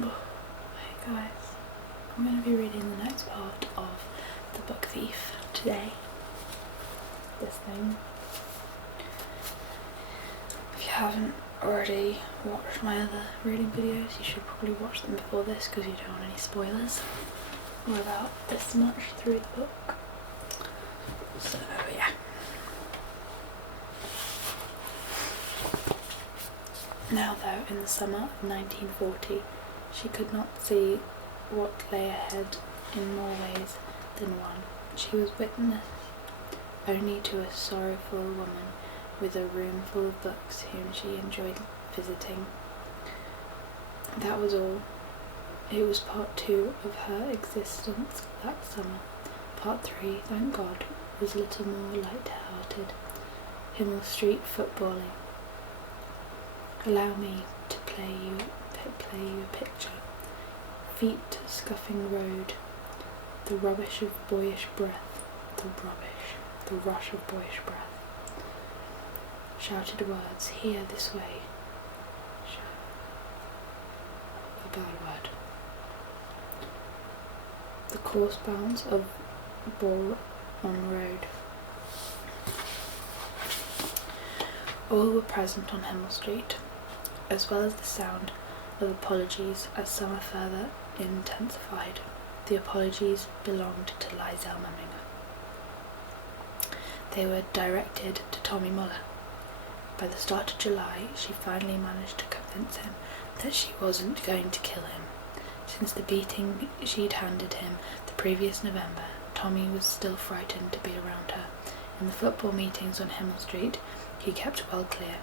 Hey guys, I'm going to be reading the next part of The Book Thief today. This thing. If you haven't already watched my other reading videos, you should probably watch them before this because you don't want any spoilers. We're about this much through the book. So yeah. Now though, in the summer of 1940, she could not see what lay ahead in more ways than one. She was witness only to a sorrowful woman with a room full of books whom she enjoyed visiting. That was all. It was part 2 of her existence that summer. Part 3, thank God, was a little more light-hearted. Himmel Street footballing. Allow me to play you a picture. Feet scuffing road, the rubbish of boyish breath, the rush of boyish breath. Shouted words, here, this way. A bad word. The coarse bounce of ball on road. All were present on Himmel Street, as well as the sound of apologies as summer further intensified. The apologies belonged to Liesl Memminger. They were directed to Tommy Muller. By the start of July, she finally managed to convince him that she wasn't going to kill him. Since the beating she'd handed him the previous November, Tommy was still frightened to be around her. In the football meetings on Himmel Street, he kept well clear.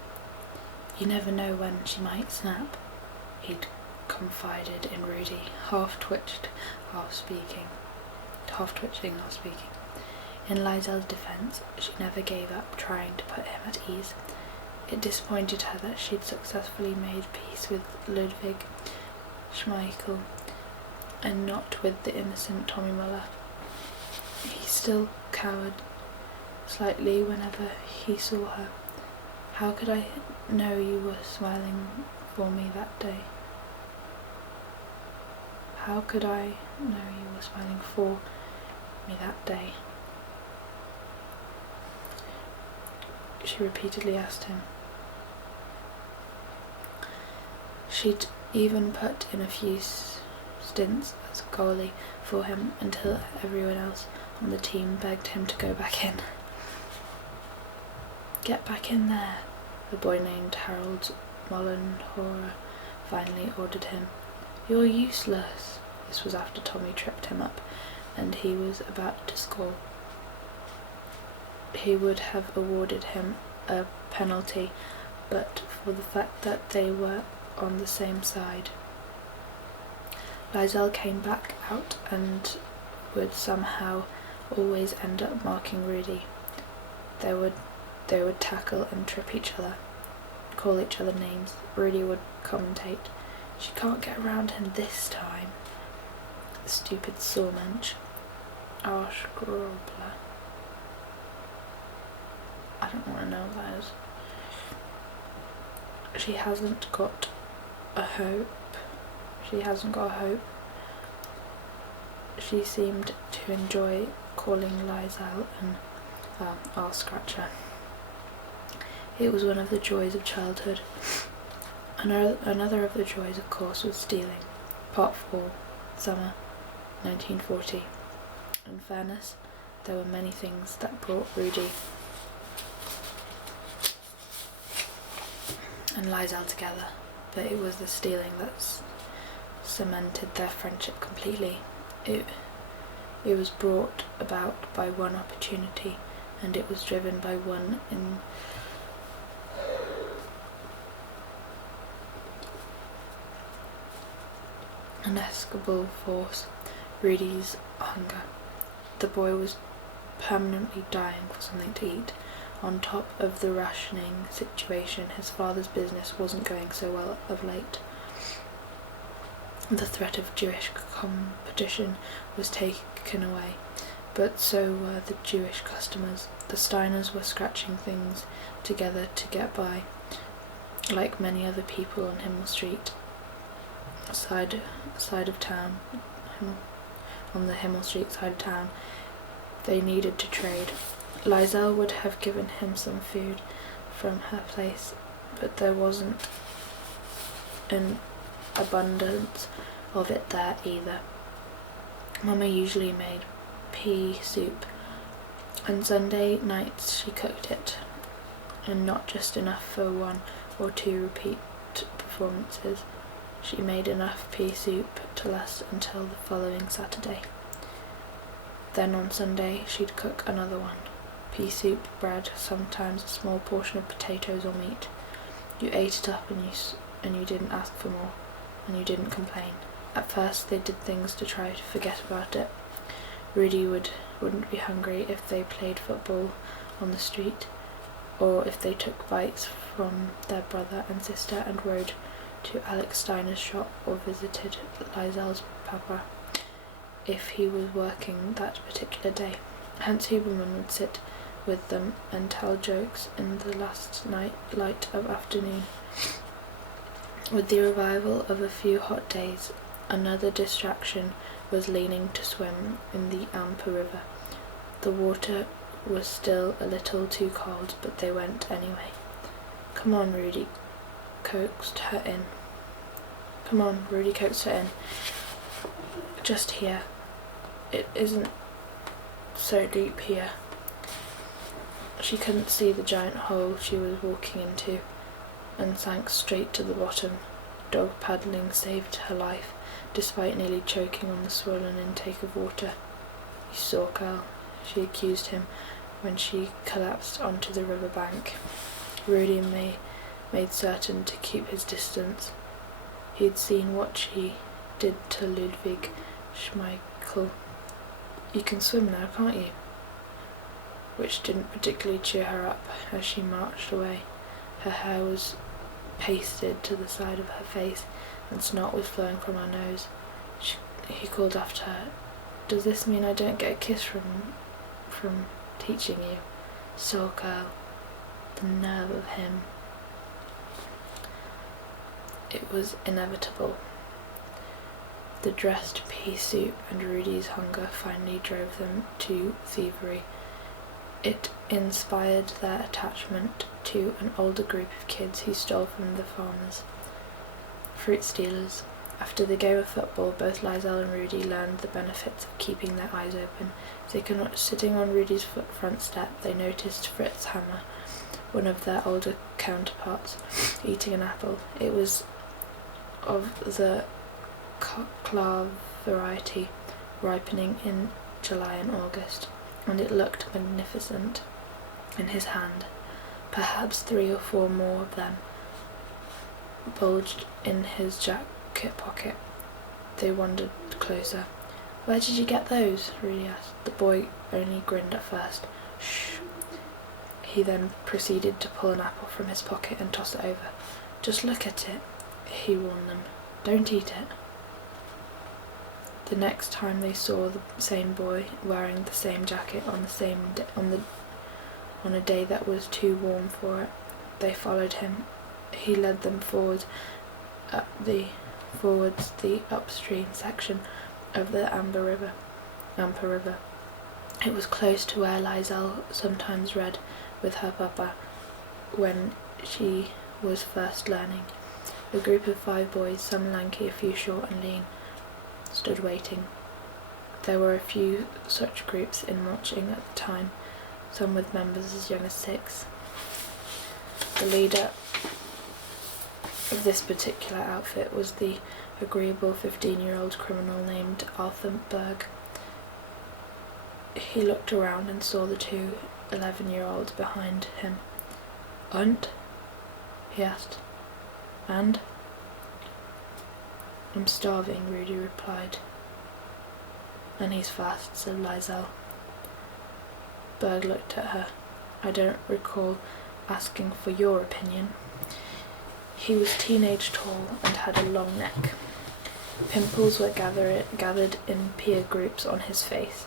You never know when she might snap, he'd confided in Rudy, half twitching, half speaking. In Liesl's defence, she never gave up trying to put him at ease. It disappointed her that she'd successfully made peace with Ludwig Schmeichel and not with the innocent Tommy Muller. He still cowered slightly whenever he saw her. How could I know you were smiling for me that day? How could I know you were smiling for me that day? She repeatedly asked him. She'd even put in a few stints as goalie for him until everyone else on the team begged him to go back in. Get back in there, a boy named Harold Mollenhauer finally ordered him. You're useless. This was after Tommy tripped him up and he was about to score. He would have awarded him a penalty, but for the fact that they were on the same side. Liesl came back out and would somehow always end up marking Rudy. They would tackle and trip each other, call each other names. Rudy would commentate, she can't get around him this time. Stupid sawmensch. Arschgrobler. I don't want to know what that is. She hasn't got a hope. She seemed to enjoy calling Liesl an arse scratcher. It was one of the joys of childhood. Another of the joys, of course, was stealing. Part 4, summer 1940. In fairness, there were many things that brought Rudy and Liesl together, but it was the stealing that cemented their friendship completely. It was brought about by one opportunity, and it was driven by one inescapable force, Rudy's hunger. The boy was permanently dying for something to eat. On top of the rationing situation, his father's business wasn't going so well of late. The threat of Jewish competition was taken away, but so were the Jewish customers. The Steiners were scratching things together to get by, like many other people on Himmel Street. side of town, on the Himmel Street side of town. They needed to trade. Liesel would have given him some food from her place, but there wasn't an abundance of it there either. Mama usually made pea soup, and Sunday nights she cooked it, and not just enough for 1 or 2 repeat performances. She made enough pea soup to last until the following Saturday. Then on Sunday she'd cook another one. Pea soup, bread, sometimes a small portion of potatoes or meat. You ate it up and you didn't ask for more, and you didn't complain. At first they did things to try to forget about it. Rudy wouldn't be hungry if they played football on the street, or if they took bites from their brother and sister and rode to Alex Steiner's shop, or visited Liesel's papa if he was working that particular day. Hans Huberman would sit with them and tell jokes in the last light of afternoon. With the revival of a few hot days, another distraction was learning to swim in the Amper River. The water was still a little too cold, but they went anyway. "Come on, Rudy," coaxed her in. "Just here. It isn't so deep here." She couldn't see the giant hole she was walking into, and sank straight to the bottom. Dog paddling saved her life, despite nearly choking on the swollen intake of water. "You saw, Carl," she accused him when she collapsed onto the river bank. Rudy made certain to keep his distance. He'd seen what she did to Ludwig Schmeichel. "You can swim now, can't you?" Which didn't particularly cheer her up as she marched away. Her hair was pasted to the side of her face, and snot was flowing from her nose. He called after her, "Does this mean I don't get a kiss from teaching you?" So Carl, the nerve of him. It was inevitable. The dressed pea soup and Rudy's hunger finally drove them to thievery. It inspired their attachment to an older group of kids who stole from the farmers. Fruit stealers. After the game of football, both Liesel and Rudy learned the benefits of keeping their eyes open. Sitting on Rudy's front step, they noticed Fritz Hammer, one of their older counterparts, eating an apple. It was of the Klar variety, ripening in July and August, and it looked magnificent in his hand. Perhaps 3 or 4 more of them bulged in his jacket pocket. They wandered closer. "Where did you get those?" Rudy asked. The boy only grinned at first. "Shh." He then proceeded to pull an apple from his pocket and toss it over. "Just look at it," he warned them. "Don't eat it." The next time they saw the same boy wearing the same jacket on a day that was too warm for it, they followed him. He led them forwards the upstream section of the Amper River. It was close to where Liesel sometimes read with her papa when she was first learning. A group of 5 boys, some lanky, a few short and lean, stood waiting. There were a few such groups in Mulching at the time, some with members as young as 6. The leader of this particular outfit was the agreeable 15-year-old criminal named Arthur Berg. He looked around and saw the 2 11-year-olds behind him. "Und?" he asked. "And?" "I'm starving," Rudy replied. "And he's fast," said Liesel. Berg looked at her. "I don't recall asking for your opinion." He was teenage tall and had a long neck. Pimples were gathered in peer groups on his face.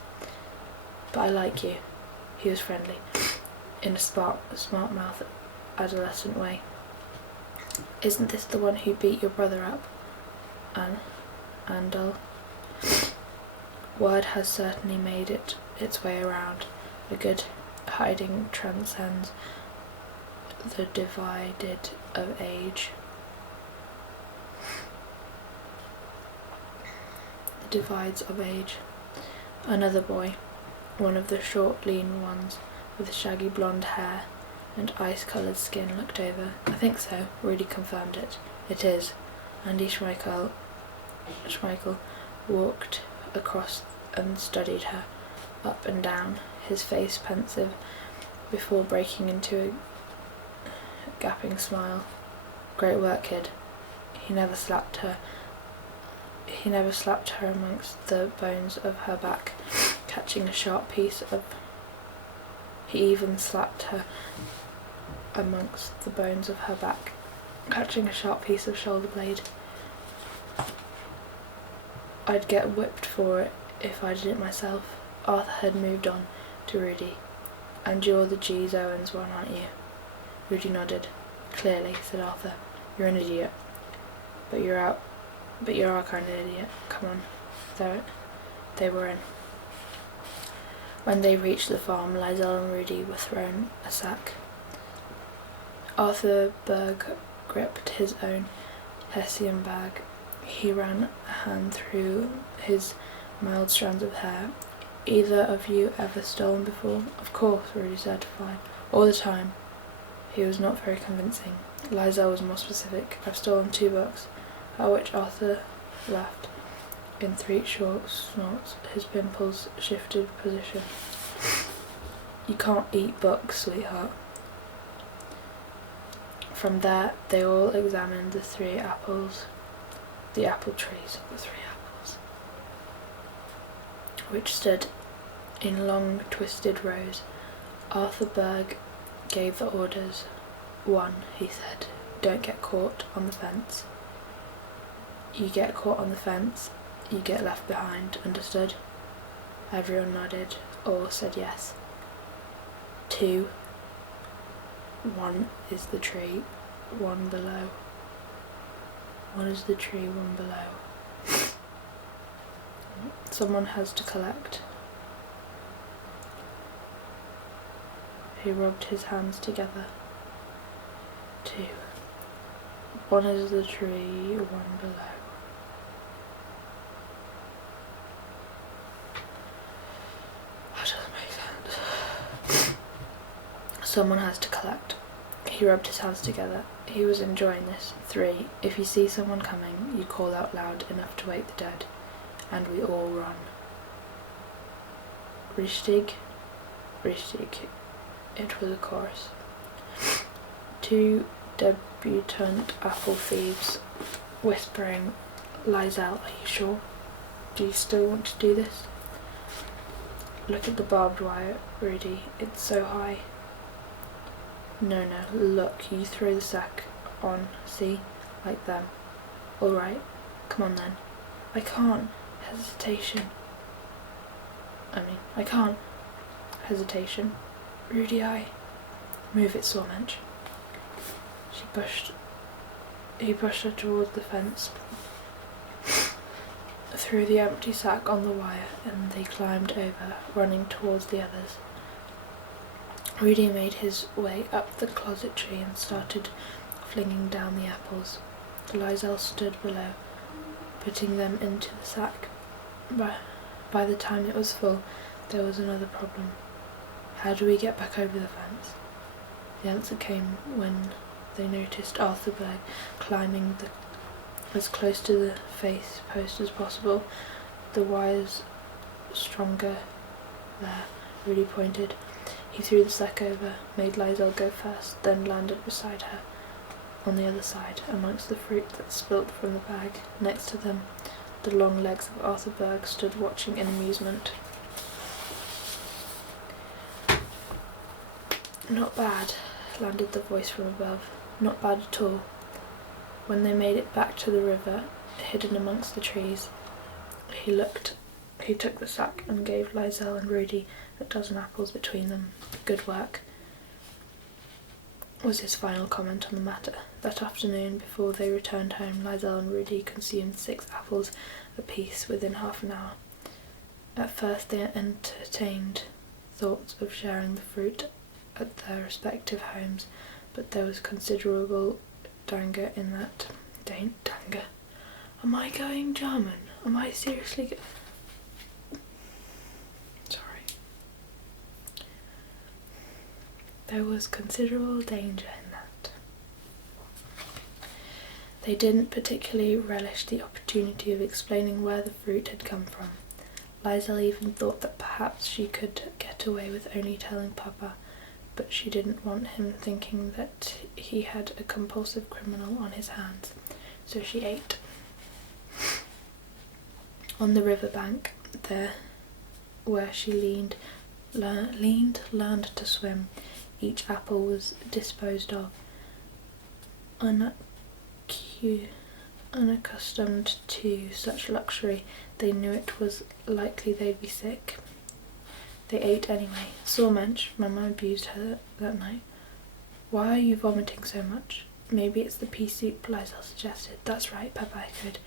"But I like you." He was friendly, in a smart-mouthed adolescent way. "Isn't this the one who beat your brother up?" Andal. Word has certainly made its way around. A good hiding transcends the divided of age. The divides of age. Another boy, one of the short, lean ones with shaggy blonde hair and ice-coloured skin, looked over. I think so, Rudy confirmed it. It is. Andy Schmeichel walked across and studied her, up and down, his face pensive, before breaking into a gaping smile. Great work, kid. He never slapped her amongst the bones of her back, catching a sharp piece of... He even slapped her amongst the bones of her back, catching a sharp piece of shoulder blade. I'd get whipped for it if I did it myself. Arthur had moved on to Rudy. And you're the G's Owens one, aren't you? Rudy nodded. Clearly, said Arthur. You're an idiot. But you're our kind of idiot. Come on. They were in. When they reached the farm, Lizelle and Rudy were thrown a sack. Arthur Berg gripped his own Hessian bag. He ran a hand through his mild strands of hair. Either of you ever stolen before? Of course, Rudy said, fine. All the time. He was not very convincing. Lizelle was more specific. I've stolen 2 books. At which Arthur laughed. In 3 short snorts, his pimples shifted position. You can't eat books, sweetheart. From there, they all examined the 3 apples. The apple trees, the 3 apples, which stood in long twisted rows. Arthur Berg gave the orders. 1, he said, don't get caught on the fence. You get caught on the fence, you get left behind, understood? Everyone nodded, or said yes. 2, 1 is the tree, 1 below. 1 is the tree, 1 below. Someone has to collect. He rubbed his hands together. 2. 1 is the tree, 1 below. That doesn't make sense. Someone has to collect. He rubbed his hands together. He was enjoying this. 3. If you see someone coming, you call out loud enough to wake the dead, and we all run. Richtig. It was a chorus. 2 debutante apple thieves, whispering, Lizelle, are you sure? Do you still want to do this? Look at the barbed wire, Rudy. It's so high. No, look, you throw the sack on, see? Like them. Alright, come on then. I can't. Hesitation. Rudy, move it, Sawmensch. He pushed her towards the fence, threw the empty sack on the wire, and they climbed over, running towards the others. Rudy made his way up the closet tree and started flinging down the apples. Lizelle stood below, putting them into the sack. By the time it was full, there was another problem. How do we get back over the fence? The answer came when they noticed Arthur Berg climbing as close to the face post as possible. The wires stronger there, Rudy pointed. He threw the sack over, made Lizelle go first, then landed beside her, on the other side, amongst the fruit that spilt from the bag. Next to them, the long legs of Arthur Berg stood watching in amusement. Not bad, landed the voice from above. Not bad at all. When they made it back to the river, hidden amongst the trees, he took the sack and gave Lizelle and Rudy a dozen apples between them. Good work. was his final comment on the matter. That afternoon, before they returned home, Lizel and Rudy consumed 6 apples apiece within half an hour. At first they entertained thoughts of sharing the fruit at their respective homes, but there was considerable danger in that. Danger? Am I going German? Am I seriously Sorry. There was considerable danger in that. They didn't particularly relish the opportunity of explaining where the fruit had come from. Lizel even thought that perhaps she could get away with only telling Papa, but she didn't want him thinking that he had a compulsive criminal on his hands, so she ate. On the river bank, there where she learned to swim, each apple was disposed of. Unaccustomed to such luxury, they knew it was likely they'd be sick. They ate anyway. Sore mensch, Mama abused her that night. Why are you vomiting so much? Maybe it's the pea soup, Lizel suggested. That's right, Papa echoed.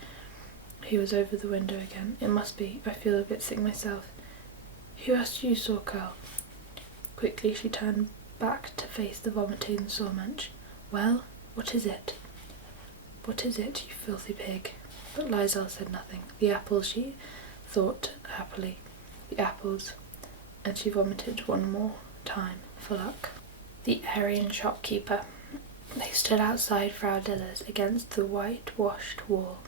He was over the window again. It must be. I feel a bit sick myself. Who asked you, sore girl? Quickly she turned back to face the vomiting sore mensch. Well, what is it? What is it, you filthy pig? But Lizel said nothing. The apples, she thought happily. The apples. And she vomited one more time, for luck. The Aryan shopkeeper. They stood outside Frau Diller's against the whitewashed wall.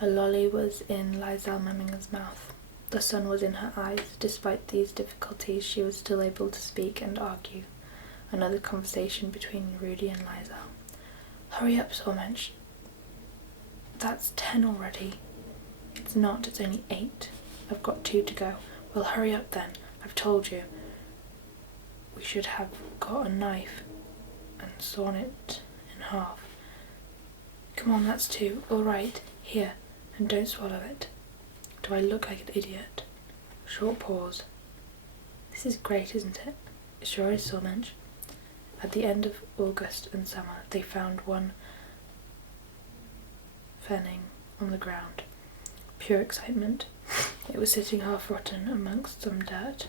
A lolly was in Lizel Memminger's mouth. The sun was in her eyes. Despite these difficulties, she was still able to speak and argue. Another conversation between Rudy and Lizel. Hurry up, Sormensch. That's 10 already. It's not, it's only 8. I've got 2 to go. Well, hurry up then. I've told you. We should have got a knife and sawn it in half. Come on, that's 2. All right, here, and don't swallow it. Do I look like an idiot? Short pause. This is great, isn't it? It sure is, Sormensch. At the end of August and summer, they found one pfennig on the ground. Pure excitement. It was sitting half rotten amongst some dirt.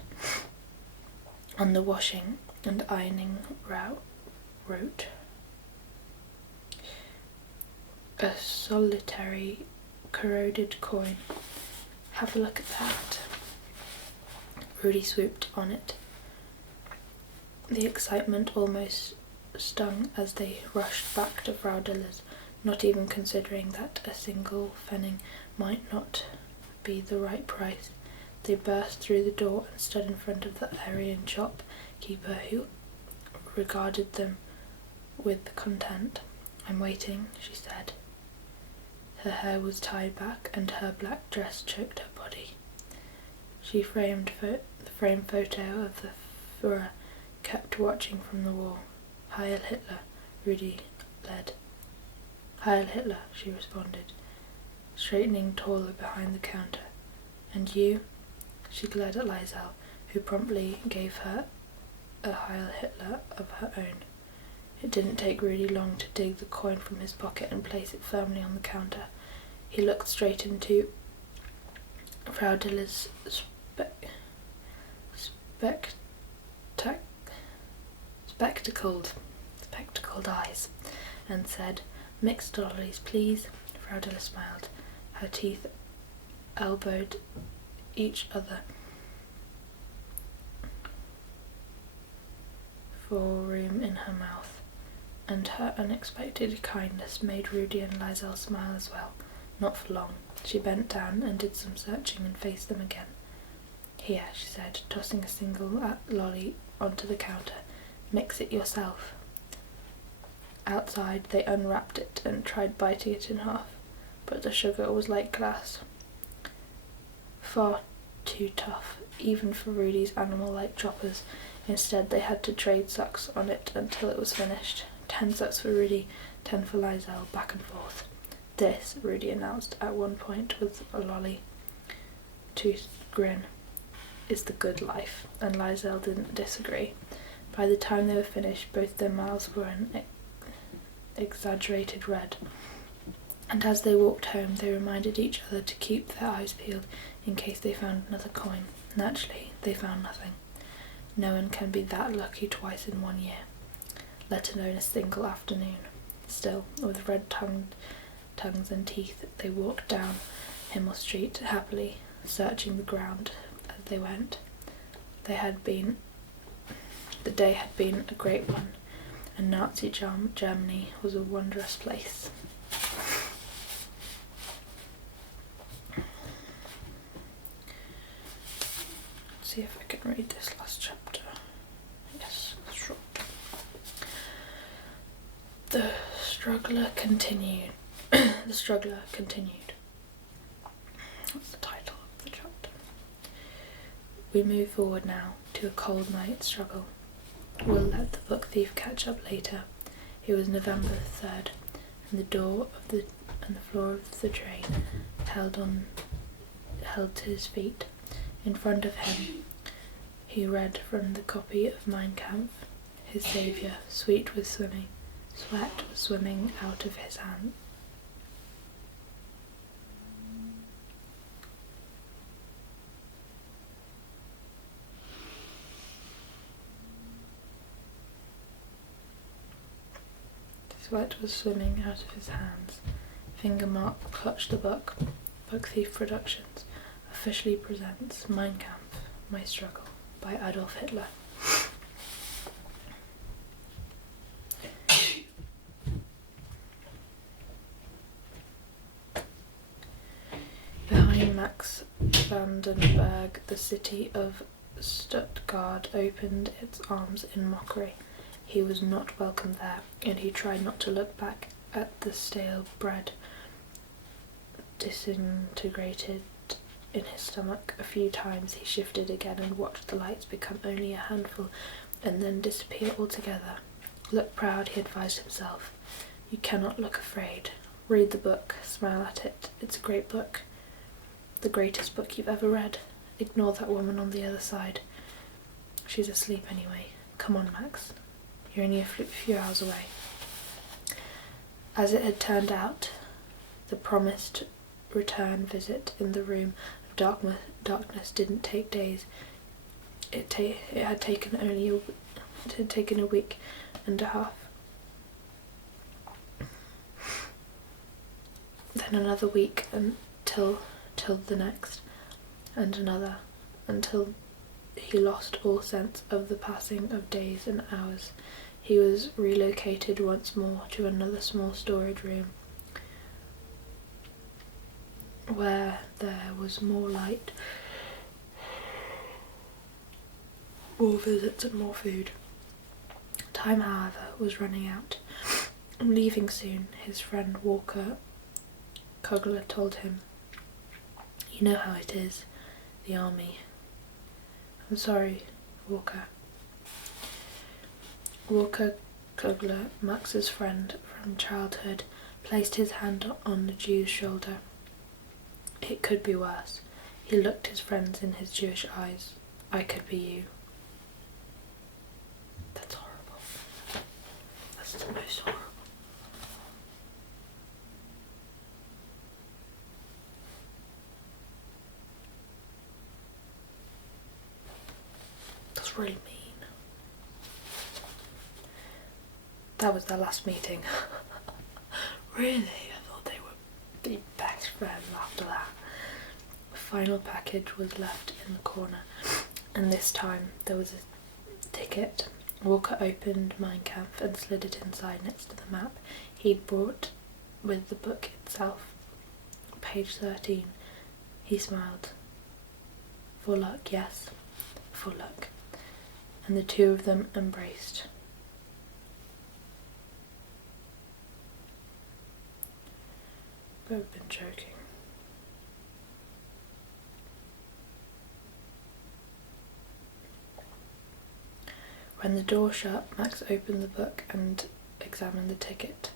On the washing and ironing rote a solitary corroded coin. Have a look at that. Rudy swooped on it. The excitement almost stung as they rushed back to Frau Diller's, not even considering that a single pfennig might not be the right price. They burst through the door and stood in front of the Aryan shopkeeper, who regarded them with contempt. I'm waiting, she said. Her hair was tied back and her black dress choked her body. She framed the framed photo of the Führer kept watching from the wall. Heil Hitler, Rudy led. Heil Hitler, she responded, straightening taller behind the counter. And you? She glared at Lizel, who promptly gave her a Heil Hitler of her own. It didn't take Rudy long to dig the coin from his pocket and place it firmly on the counter. He looked straight into Frau Diller's spectacled eyes and said, Mixed lollies, please. Frau Diller smiled. Her teeth elbowed each other for room in her mouth, and her unexpected kindness made Rudy and Lizel smile as well. Not for long. She bent down and did some searching and faced them again. Here, she said, tossing a single lolly onto the counter. Mix it yourself. Outside, they unwrapped it and tried biting it in half, but the sugar was like glass. Far too tough, even for Rudy's animal-like choppers. Instead, they had to trade sucks on it until it was finished. 10 sucks for Rudy, 10 for Lizel, back and forth. This, Rudy announced at one point with a lolly-toothed grin, is the good life, and Lizel didn't disagree. By the time they were finished, both their mouths were an exaggerated red, and as they walked home they reminded each other to keep their eyes peeled in case they found another coin. Naturally, they found nothing. No one can be that lucky twice in 1 year, let alone a single afternoon. Still, with red tongues and teeth, they walked down Himmel Street happily, searching the ground as they went. The day had been a great one, and Nazi Germany was a wondrous place. Let's see if I can read this last chapter. Yes, it's short. The struggler continued. The struggler continued. That's the title of the chapter. We move forward now to a cold night struggle. We'll let the book thief catch up later. It was November 3rd, and the floor of the train held to his feet. In front of him, he read from the copy of Mein Kampf. His saviour, sweat was swimming out of his hand. Sweat was swimming out of his hands. Fingermark clutched the book. Book Thief Productions officially presents Mein Kampf, My Struggle by Adolf Hitler. Behind Max Vandenberg, the city of Stuttgart opened its arms in mockery. He was not welcome there, and he tried not to look back at the stale bread disintegrated in his stomach. A few times he shifted again and watched the lights become only a handful and then disappear altogether. Look proud, he advised himself. You cannot look afraid. Read the book, smile at it. It's a great book. The greatest book you've ever read. Ignore that woman on the other side. She's asleep anyway. Come on, Max. You're only a few hours away. As it had turned out, the promised return visit in the room of darkness didn't take days. It had taken a week and a half. Then another week until the next, and another, until he lost all sense of the passing of days and hours. He was relocated once more to another small storage room where there was more light, more visits and more food. Time, however, was running out. I'm leaving soon, his friend Walker Kugler told him. You know how it is, the army. I'm sorry, Walker. Walker Kugler, Max's friend from childhood, placed his hand on the Jew's shoulder. It could be worse. He looked his friends in his Jewish eyes. I could be you. That's horrible. That's the most horrible. That's really mean. That was their last meeting. Really? I thought they would be best friends after that. The final package was left in the corner, and this time there was a ticket. Walker opened Mein Kampf and slid it inside next to the map he'd brought with the book itself. Page 13. He smiled. For luck, yes. For luck. And the two of them embraced. I've been joking. When the door shut, Max opened the book and examined the ticket.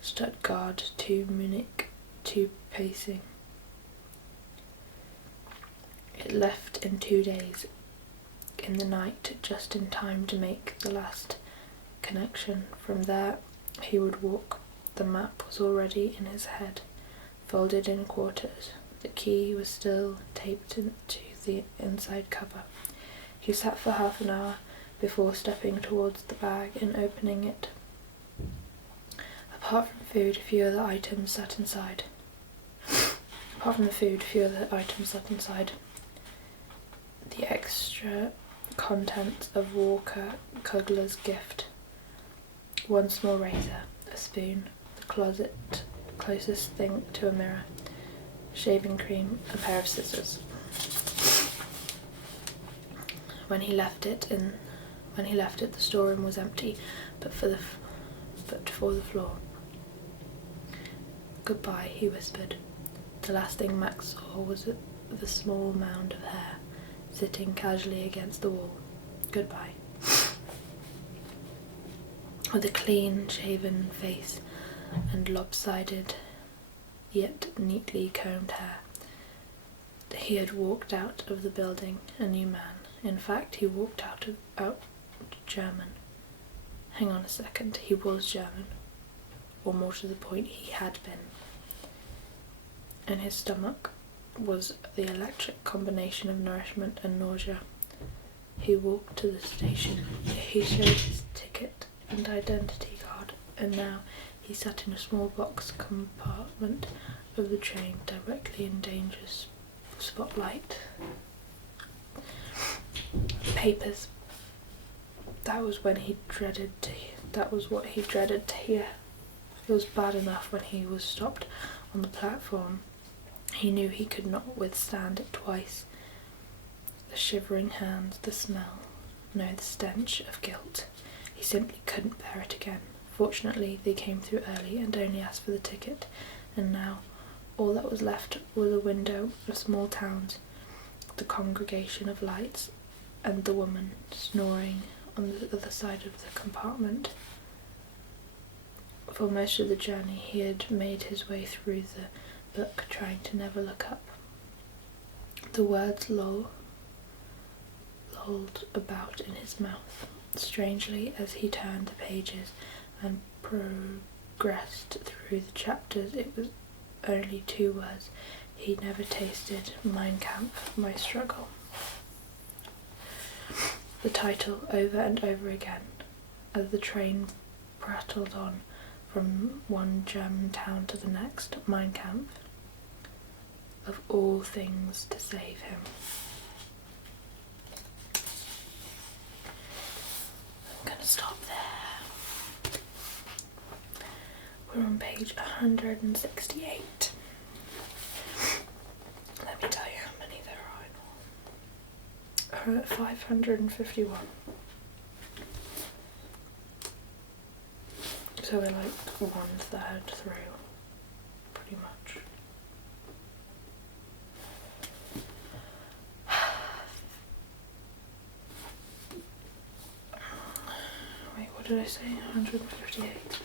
Stuttgart to Munich, 2 pacing. It left in 2 days. in the night, just in time to make the last connection. From there he would walk. The map was already in his head, folded in quarters. The key was still taped to the inside cover. He sat for half an hour before stepping towards the bag and opening it. Apart from food, few other items sat inside. The extra contents of Walker Kugler's gift: one small razor, a spoon, the closet closest thing to a mirror, shaving cream, a pair of scissors. When he left it, the storeroom was empty, but for the floor. "Goodbye," he whispered. The last thing Max saw was the small mound of hair sitting casually against the wall. Goodbye. With a clean-shaven face and lopsided yet neatly combed hair, he had walked out of the building a new man. In fact, he walked out German. Hang on a second, he was German. Or more to the point, he had been. In his stomach was the electric combination of nourishment and nausea. He walked to the station. He showed his ticket and identity card, and now he sat in a small box compartment of the train, directly in danger's spotlight. Papers. That was what he dreaded to hear. It was bad enough when he was stopped on the platform. He knew he could not withstand it twice. The shivering hands, the smell, the stench of guilt. He simply couldn't bear it again. Fortunately, they came through early and only asked for the ticket, and now all that was left was a window of small towns, the congregation of lights, and the woman snoring on the other side of the compartment. For most of the journey he had made his way through the book, trying to never look up. The words lolled about in his mouth. Strangely, as he turned the pages and progressed through the chapters, it was only two words he'd never tasted: Mein Kampf, my struggle. The title over and over again, as the train prattled on from one German town to the next. Mein Kampf. Of all things to save him. I'm gonna stop there. We're on page 168. Let me tell you how many there are in all. 551. So we're like 1/3 through, pretty much. Wait, what did I say? 158.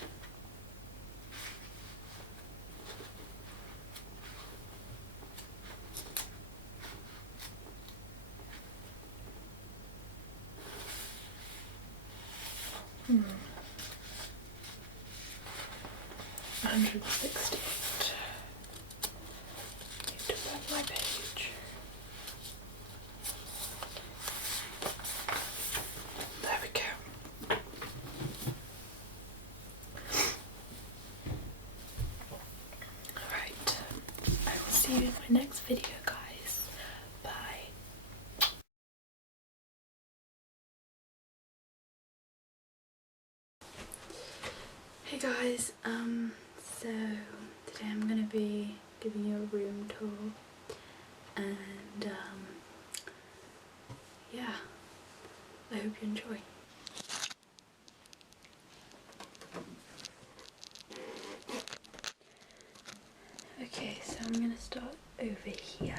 Hmm. 168. Need to flip my page. There we go. Alright. I will see you in my next video, guys. Bye. Hey guys, so today I'm going to be giving you a room tour, and yeah, I hope you enjoy. Okay, so I'm going to start over here.